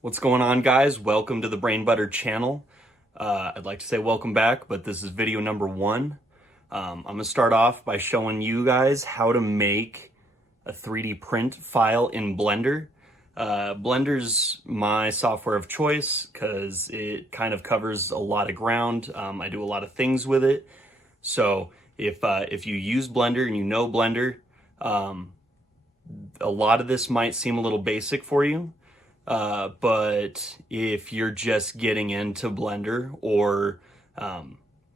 What's going on, guys? Welcome to the Brain Butter channel. I'd like to say welcome back, but this is video number one. I'm gonna start off by showing you guys how to make a 3D print file in Blender. Blender's my software of choice because it kind of covers a lot of ground. I do a lot of things with it. So if you use Blender and you know Blender, a lot of this might seem a little basic for you. But if you're just getting into Blender or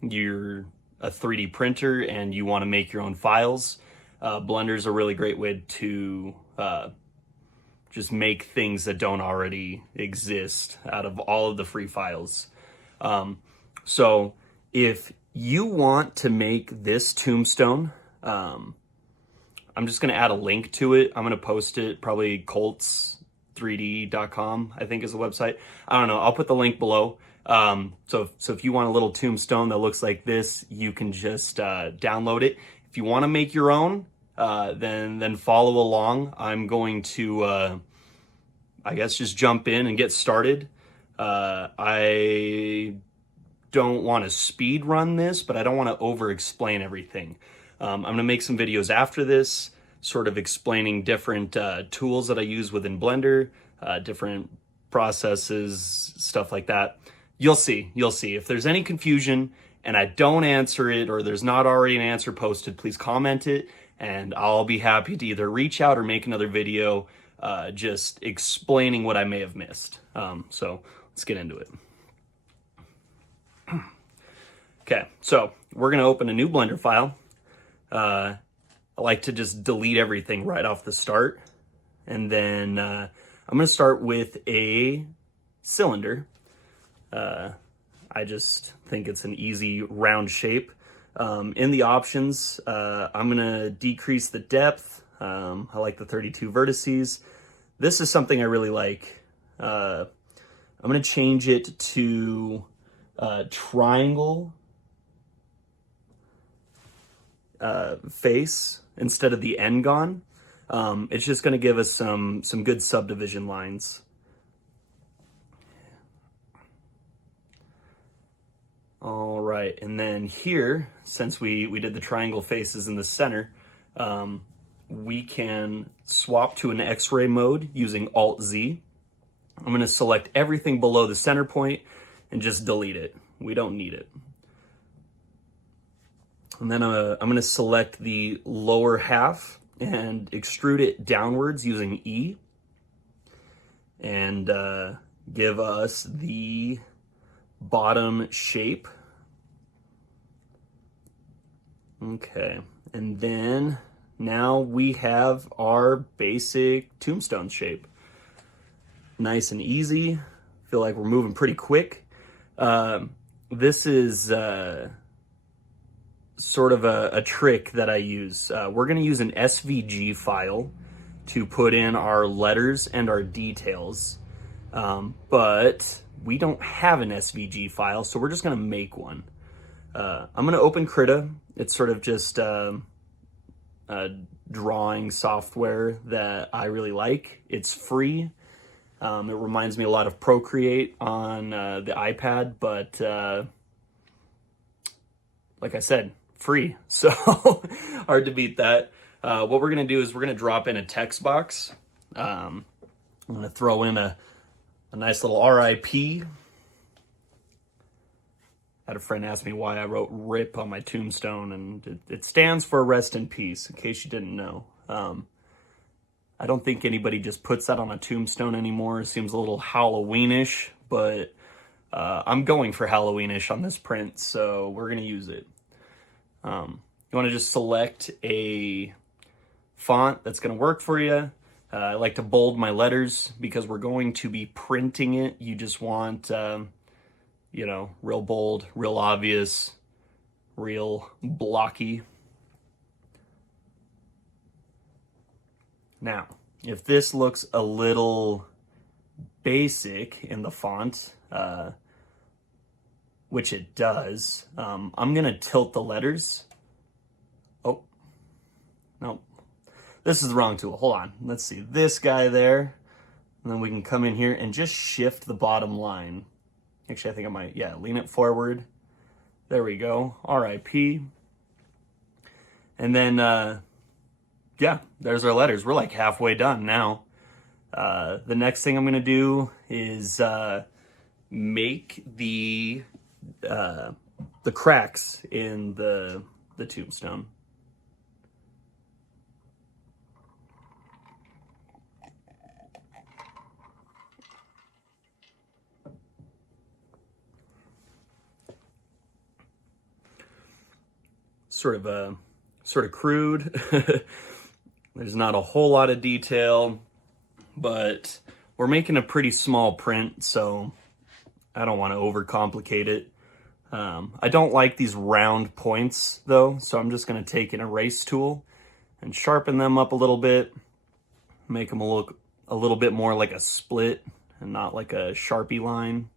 you're a 3D printer and you want to make your own files, Blender's a really great way to just make things that don't already exist out of all of the free files. So if you want to make this tombstone, I'm just going to add a link to it. I'm going to post it, probably Colts3D.com, I think is the website. I don't know. I'll put the link below. So if you want a little tombstone that looks like this, you can just download it. If you want to make your own, then follow along. I'm going to, I guess, just jump in and get started. I don't want to speed run this, but I don't want to over explain everything. I'm going to make some videos after this, sort of explaining different tools that I use within Blender, different processes, stuff like that. You'll see. If there's any confusion and I don't answer it or there's not already an answer posted, please comment it and I'll be happy to either reach out or make another video just explaining what I may have missed. So let's get into it. Okay, so we're going to open a new Blender file. I like to just delete everything right off the start. And then I'm going to start with a cylinder. I just think it's an easy round shape. In the options, I'm going to decrease the depth. I like the 32 vertices. This is something I really like. I'm going to change it to triangle face instead of the n-gon. It's just going to give us some good subdivision lines. All right, and then here, since we did the triangle faces in the center, we can swap to an X-ray mode using Alt-Z. I'm going to select everything below the center point and just delete it. We don't need it. And then I'm going to select the lower half and extrude it downwards using E. And give us the bottom shape. Okay, and then now we have our basic tombstone shape. Nice and easy. Feel like we're moving pretty quick. This is sort of a trick that I use. We're going to use an SVG file to put in our letters and our details, but we don't have an SVG file, so we're just going to make one. I'm going to open Krita. It's sort of just a drawing software that I really like. It's free. It reminds me a lot of Procreate on the iPad, but like I said, free. So hard to beat that. What we're going to do is we're going to drop in a text box. I'm going to throw in a nice little RIP. I had a friend ask me why I wrote RIP on my tombstone, and it stands for rest in peace, in case you didn't know. I don't think anybody just puts that on a tombstone anymore. It seems a little Halloweenish, but I'm going for Halloweenish on this print, so we're going to use it. You want to just select a font that's going to work for you. I like to bold my letters because we're going to be printing it. You just want, you know, real bold, real obvious, real blocky. Now, if this looks a little basic in the font, which it does, I'm going to tilt the letters. Oh, no. This is the wrong tool. Hold on. Let's see. This guy there. And then we can come in here and just shift the bottom line. Actually, I think I might, yeah, lean it forward. There we go, RIP. And then, yeah, there's our letters. We're like halfway done now. The next thing I'm gonna do is make the cracks in the tombstone. Sort of crude. There's not a whole lot of detail, but we're making a pretty small print, so I don't want to overcomplicate it. I don't like these round points though, so I'm just going to take an erase tool and sharpen them up a little bit, make them look a little bit more like a split and not like a Sharpie line.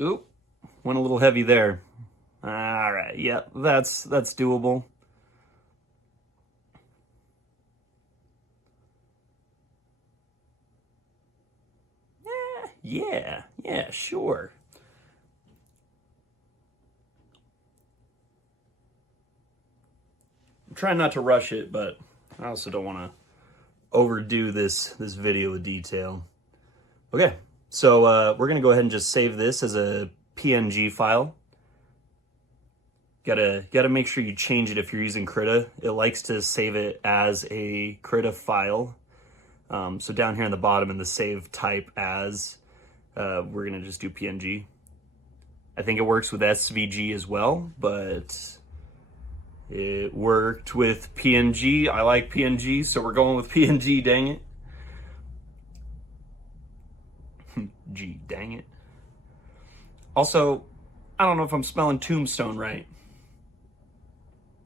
Oop, went a little heavy there. All right, yep, that's doable. Yeah, sure. I'm trying not to rush it, but I also don't want to overdo this video with detail. Okay, so we're gonna go ahead and just save this as a PNG file. Gotta make sure you change it if you're using Krita. It likes to save it as a Krita file. So down here in the bottom in the save type as, we're gonna just do PNG. I think it works with SVG as well, but it worked with PNG. I like PNG, so we're going with PNG, dang it. G, dang it. Also, I don't know if I'm spelling Tombstone right.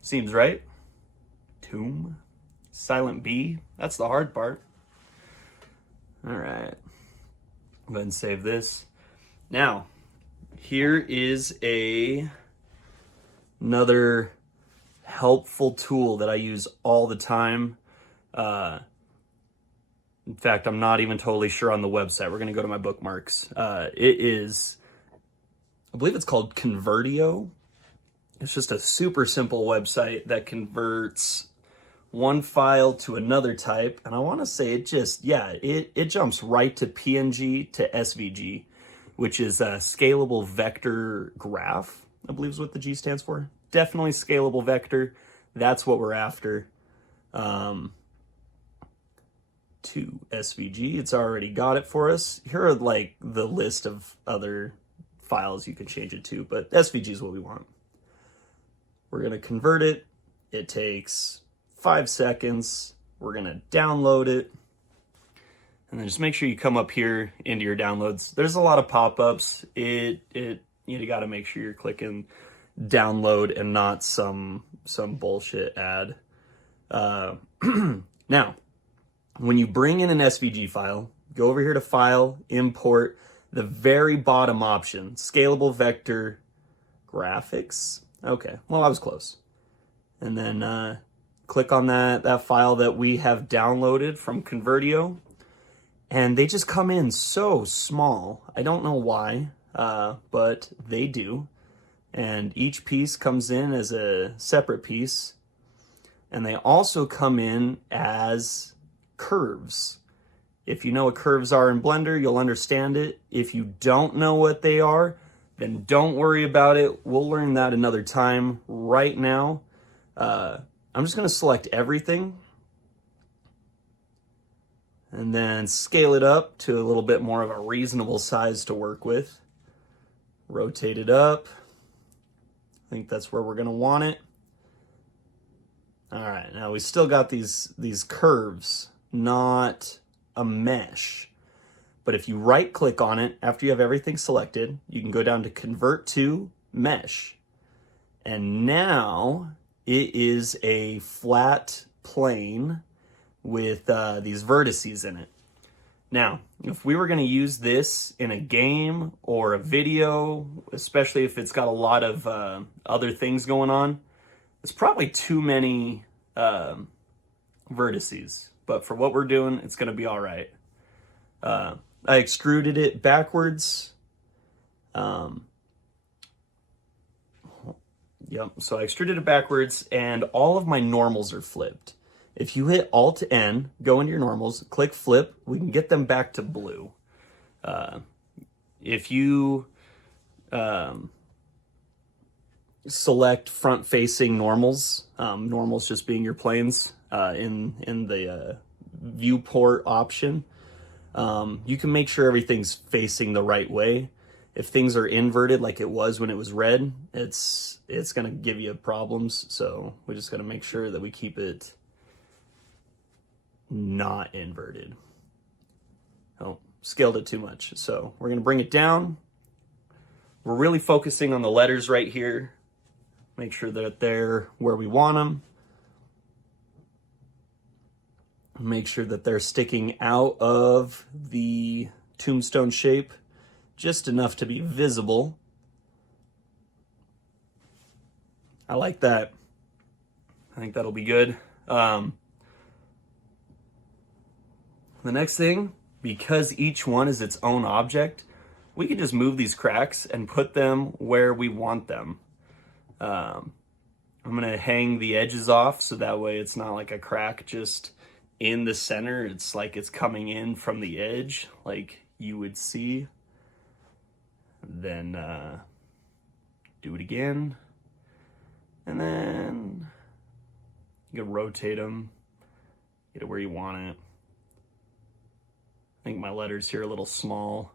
Seems right. Tomb, silent B. That's the hard part. All right. Go ahead and save this. Now, here is another helpful tool that I use all the time. In fact, I'm not even totally sure on the website. We're going to go to my bookmarks. It is, I believe it's called Convertio. It's just a super simple website that converts one file to another type. And I want to say it just, yeah, it jumps right to PNG to SVG, which is a scalable vector graph, I believe is what the G stands for. Definitely scalable vector. That's what we're after. To SVG, it's already got it for us. Here are like the list of other files you can change it to, but SVG is what we want. We're gonna convert it. It takes 5 seconds. We're gonna download it. And then just make sure you come up here into your downloads. There's a lot of pop-ups. You gotta make sure you're clicking download and not some bullshit ad. Now, when you bring in an SVG file, go over here to File, Import, the very bottom option, Scalable Vector Graphics. Okay, well, I was close. And then click on that file that we have downloaded from Convertio. And they just come in so small. I don't know why, but they do. And each piece comes in as a separate piece. And they also come in as curves. If you know what curves are in Blender, you'll understand it. If you don't know what they are, then don't worry about it. We'll learn that another time. Right now, I'm just going to select everything and then scale it up to a little bit more of a reasonable size to work with. Rotate it up. I think that's where we're going to want it. All right, now we still got these curves, not a mesh. But if you right click on it after you have everything selected, you can go down to Convert to Mesh. And now it is a flat plane with these vertices in it. Now, if we were going to use this in a game or a video, especially if it's got a lot of other things going on, it's probably too many vertices. But for what we're doing, it's going to be all right. I extruded it backwards. Yep, so I extruded it backwards, and all of my normals are flipped. If you hit Alt-N, go into your normals, click flip, we can get them back to blue. If you select front-facing normals, normals just being your planes in the viewport option, you can make sure everything's facing the right way. If things are inverted like it was when it was red, it's going to give you problems. So we just got to make sure that we keep it not inverted. Oh, scaled it too much. So we're going to bring it down. We're really focusing on the letters right here. Make sure that they're where we want them. Make sure that they're sticking out of the tombstone shape, just enough to be visible. I like that. I think that'll be good. The next thing, because each one is its own object, we can just move these cracks and put them where we want them. I'm gonna hang the edges off so that way it's not like a crack just in the center. It's like it's coming in from the edge like you would see. Then do it again, and then you can rotate them, get it where you want it. I think my letters here are a little small.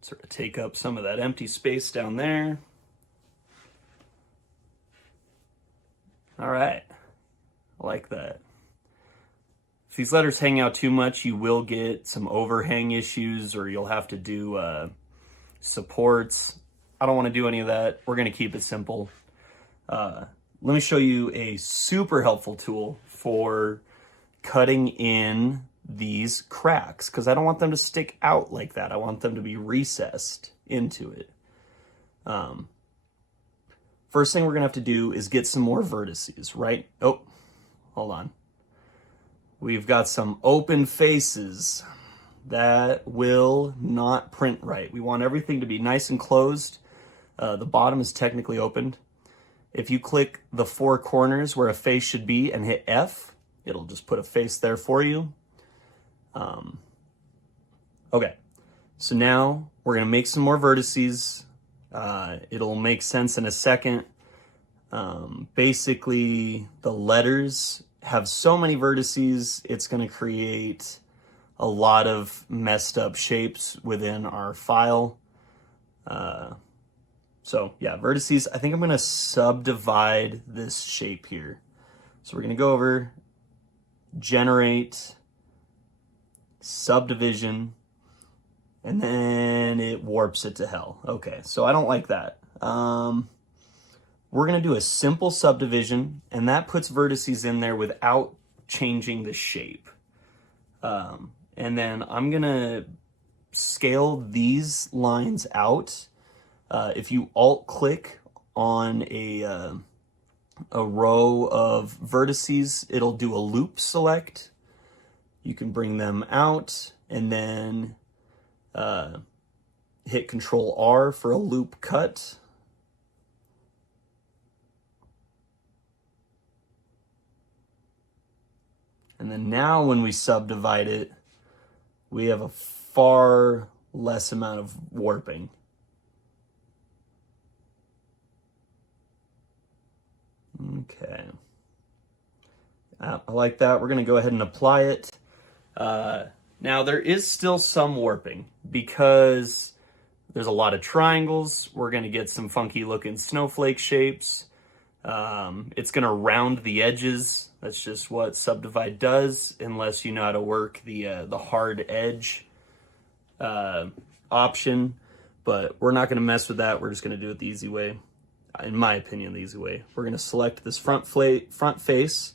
Sort of take up some of that empty space down there. All right, I like that. If these letters hang out too much, you will get some overhang issues, or you'll have to do supports. I don't want to do any of that. We're going to keep it simple. Let me show you a super helpful tool for cutting in these cracks, because I don't want them to stick out like that. I want them to be recessed into it. First thing we're going to have to do is get some more vertices, right? Oh, hold on. We've got some open faces that will not print right. We want everything to be nice and closed. The bottom is technically opened. If you click the four corners where a face should be and hit F, it'll just put a face there for you. Okay, so now we're gonna make some more vertices. It'll make sense in a second. Basically, the letters have so many vertices, it's going to create a lot of messed up shapes within our file. So yeah, vertices. I think I'm going to subdivide this shape here. So we're going to go over, generate, subdivision, and then it warps it to hell. Okay, so I don't like that. We're going to do a simple subdivision, and that puts vertices in there without changing the shape. And then I'm going to scale these lines out. If you alt-click on a row of vertices, it'll do a loop select. You can bring them out, and then hit Control R for a loop cut. And then now when we subdivide it, we have a far less amount of warping. Okay. I like that. We're going to go ahead and apply it. Now there is still some warping because there's a lot of triangles. We're going to get some funky looking snowflake shapes. It's going to round the edges. That's just what subdivide does, unless you know how to work the hard edge option. But we're not going to mess with that. We're just going to do it the easy way. in my opinion, the easy way. We're going to select this front face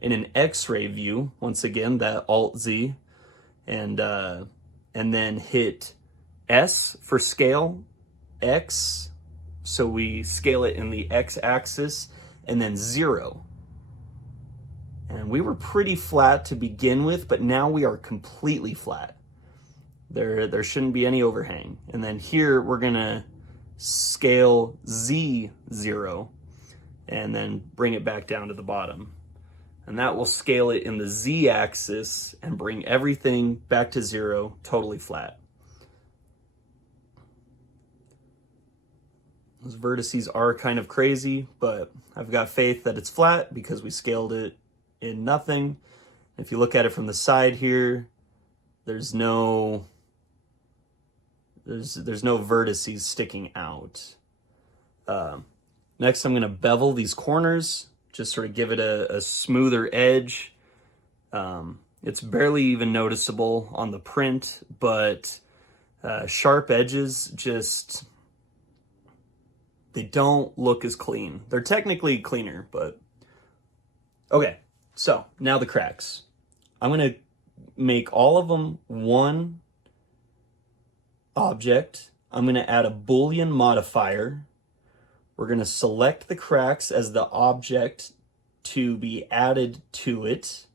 in an X-ray view. Once again, that Alt-Z, and then hit S for scale, X, so we scale it in the X-axis, and then 0. And we were pretty flat to begin with, but now we are completely flat. There shouldn't be any overhang. And then here we're gonna scale Z0 and then bring it back down to the bottom. And that will scale it in the Z axis and bring everything back to 0, totally flat. Those vertices are kind of crazy, but I've got faith that it's flat because we scaled it in nothing. If you look at it from the side here, there's no vertices sticking out. Next, I'm going to bevel these corners, just sort of give it a smoother edge. It's barely even noticeable on the print, but sharp edges just, they don't look as clean. They're technically cleaner, but okay. So now the cracks. I'm going to make all of them one object. I'm going to add a Boolean modifier. We're going to select the cracks as the object to be added to it.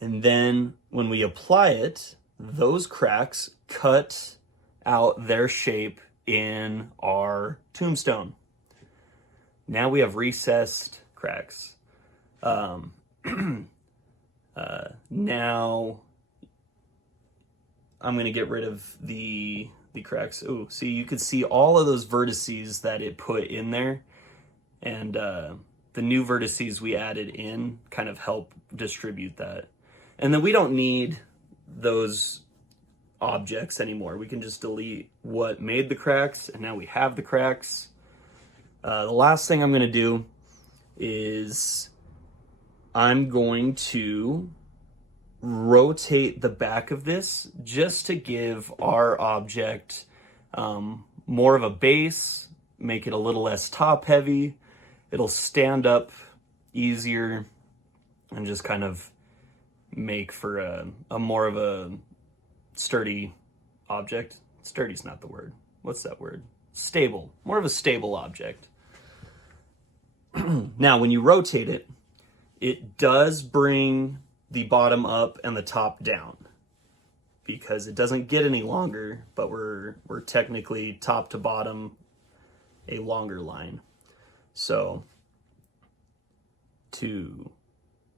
And then when we apply it, those cracks cut out their shape in our tombstone. Now we have recessed cracks. Now I'm going to get rid of the cracks. Ooh, see, you could see all of those vertices that it put in there. And the new vertices we added in kind of help distribute that. And then we don't need those objects anymore. We can just delete what made the cracks, and now we have the cracks. The last thing I'm going to do is I'm going to rotate the back of this just to give our object more of a base, make it a little less top heavy. It'll stand up easier and just kind of make for a more of a sturdy object. Sturdy's not the word. What's that word? Stable. More of a stable object. Now, when you rotate it, it does bring the bottom up and the top down because it doesn't get any longer, but we're technically top to bottom a longer line. So to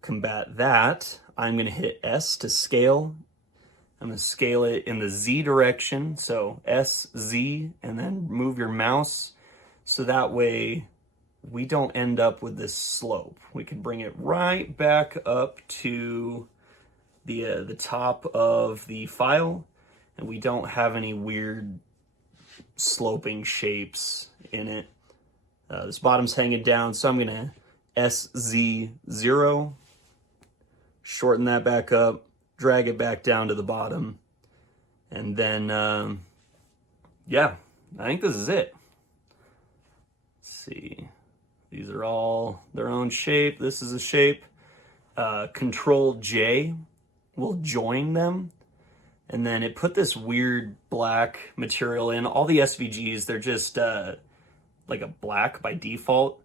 combat that, I'm going to hit S to scale. I'm going to scale it in the Z direction, so S, Z, and then move your mouse so that way we don't end up with this slope. We can bring it right back up to the top of the file, and we don't have any weird sloping shapes in it. This bottom's hanging down, so I'm going to SZ0, shorten that back up, drag it back down to the bottom, and then, yeah, I think this is it. Let's see. These are all their own shape. This is a shape. Control J will join them. And then it put this weird black material in. All the SVGs, they're just like a black by default.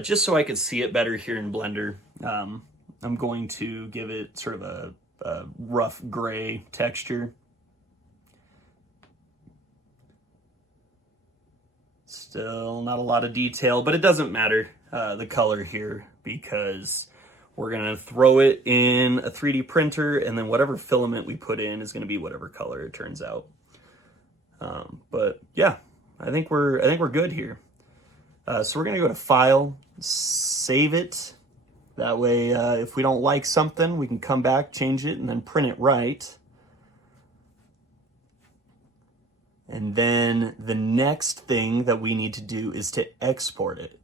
Just so I could see it better here in Blender, I'm going to give it sort of a rough gray texture. Still not a lot of detail, but it doesn't matter the color here because we're going to throw it in a 3D printer, and then whatever filament we put in is going to be whatever color it turns out. But yeah, I think we're good here. So we're going to go to File, save it. That way, if we don't like something, we can come back, change it, and then print it right. And then the next thing that we need to do is to export it.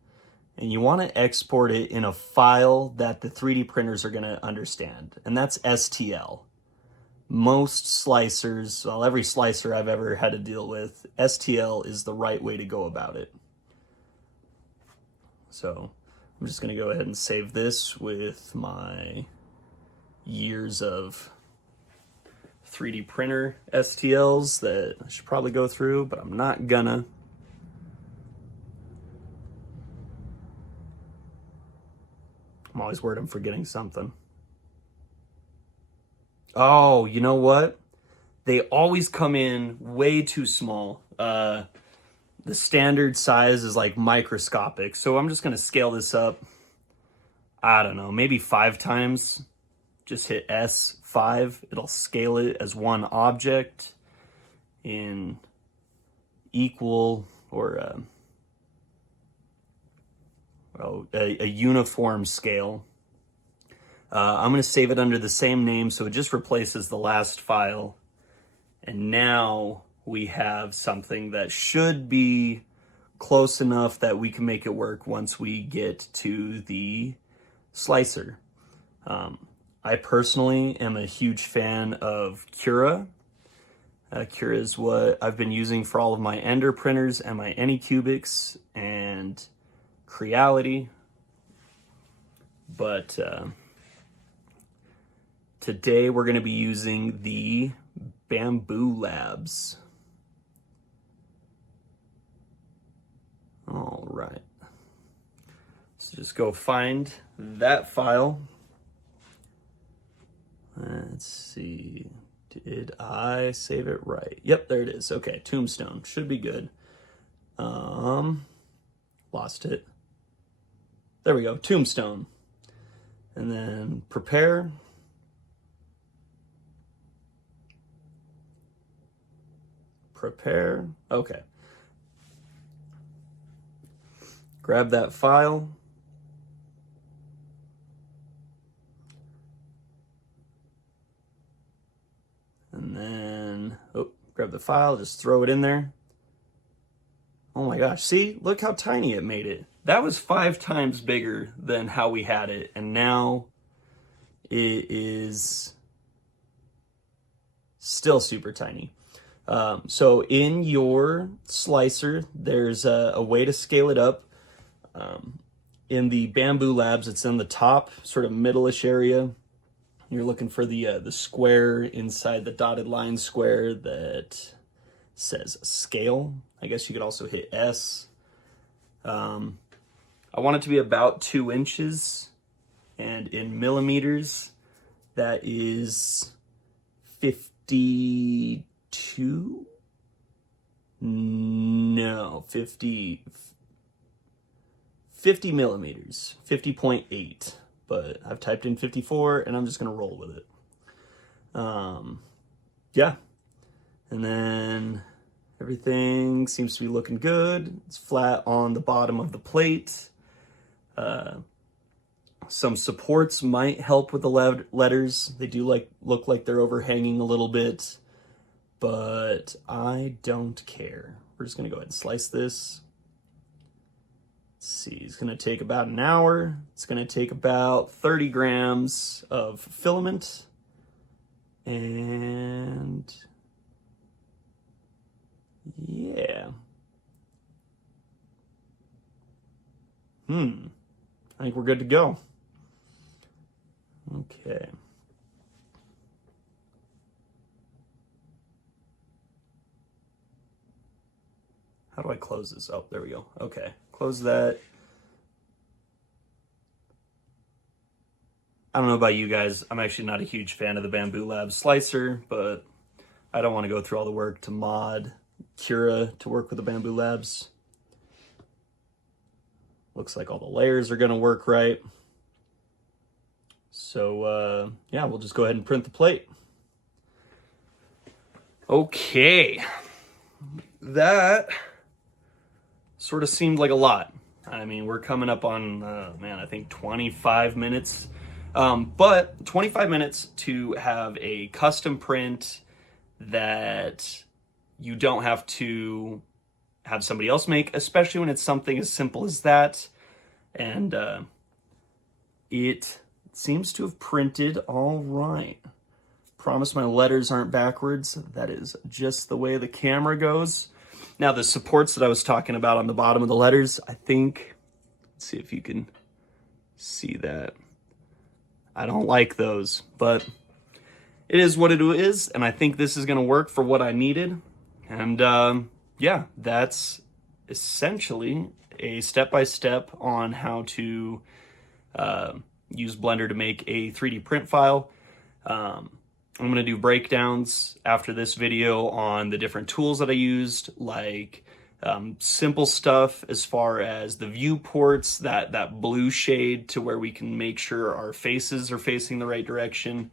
And you want to export it in a file that the 3D printers are going to understand. And that's STL. most slicers, well, every slicer I've ever had to deal with, STL is the right way to go about it. So I'm just going to go ahead and save this with my years of 3D printer STLs that I should probably go through, but I'm not gonna. I'm always worried I'm forgetting something. Oh, you know what? They always come in way too small. The standard size is like microscopic, so I'm just gonna scale this up. I don't know, maybe 5 times. Just hit S5. It'll scale it as one object in equal or a uniform scale. I'm going to save it under the same name, so it just replaces the last file. And now we have something that should be close enough that we can make it work once we get to the slicer. I personally am a huge fan of Cura. Cura is what I've been using for all of my Ender printers and my Anycubics and Creality. But today we're going to be using the Bamboo Labs. All right. So just go find that file. Let's see. Did I save it right? Yep, there it is. Okay, Tombstone. Should be good. Lost it. There we go. Tombstone. And then prepare. Prepare. Okay. Grab that file. And then, grab the file, just throw it in there. Oh my gosh, see? Look how tiny it made it. That was 5 times bigger than how we had it, and now it is still super tiny. So in your slicer, there's a way to scale it up. In the Bamboo Labs, it's in the top, sort of middle-ish area. You're looking for the square inside the dotted line square that says scale. I guess you could also hit S. I want it to be about 2 inches, and in millimeters, that is 52? No, 50 millimeters, 50.8. But I've typed in 54 and I'm just gonna roll with it. Yeah. And then everything seems to be looking good. It's flat on the bottom of the plate. Some supports might help with the letters. They do look like they're overhanging a little bit, but I don't care. We're just gonna go ahead and slice this. Let's see, it's going to take about an hour. It's going to take about 30 grams of filament. And yeah. I think we're good to go. Okay. How do I close this? Oh, there we go. Okay. Close that. I don't know about you guys. I'm actually not a huge fan of the Bamboo Labs slicer, but I don't want to go through all the work to mod Cura to work with the Bamboo Labs. Looks like all the layers are going to work right. So, yeah, we'll just go ahead and print the plate. Okay. That sort of seemed like a lot. I mean, we're coming up on, I think 25 minutes. But 25 minutes to have a custom print that you don't have to have somebody else make, especially when it's something as simple as that. And it seems to have printed all right. Promise my letters aren't backwards. That is just the way the camera goes. Now the supports that I was talking about on the bottom of the letters, I think, let's see if you can see that. I don't like those, but it is what it is, and I think this is gonna work for what I needed. And yeah, that's essentially a step-by-step on how to use Blender to make a 3D print file. I'm going to do breakdowns after this video on the different tools that I used, like simple stuff as far as the viewports, that blue shade to where we can make sure our faces are facing the right direction.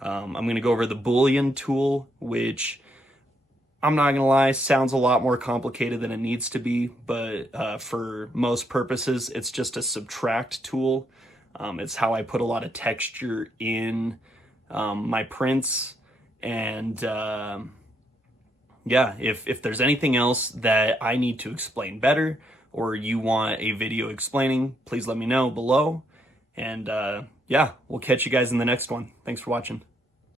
I'm going to go over the Boolean tool, which I'm not going to lie, sounds a lot more complicated than it needs to be, but for most purposes, it's just a subtract tool. It's how I put a lot of texture in my prints. And yeah, if there's anything else that I need to explain better, or you want a video explaining, please let me know below. And yeah, we'll catch you guys in the next one. Thanks for watching.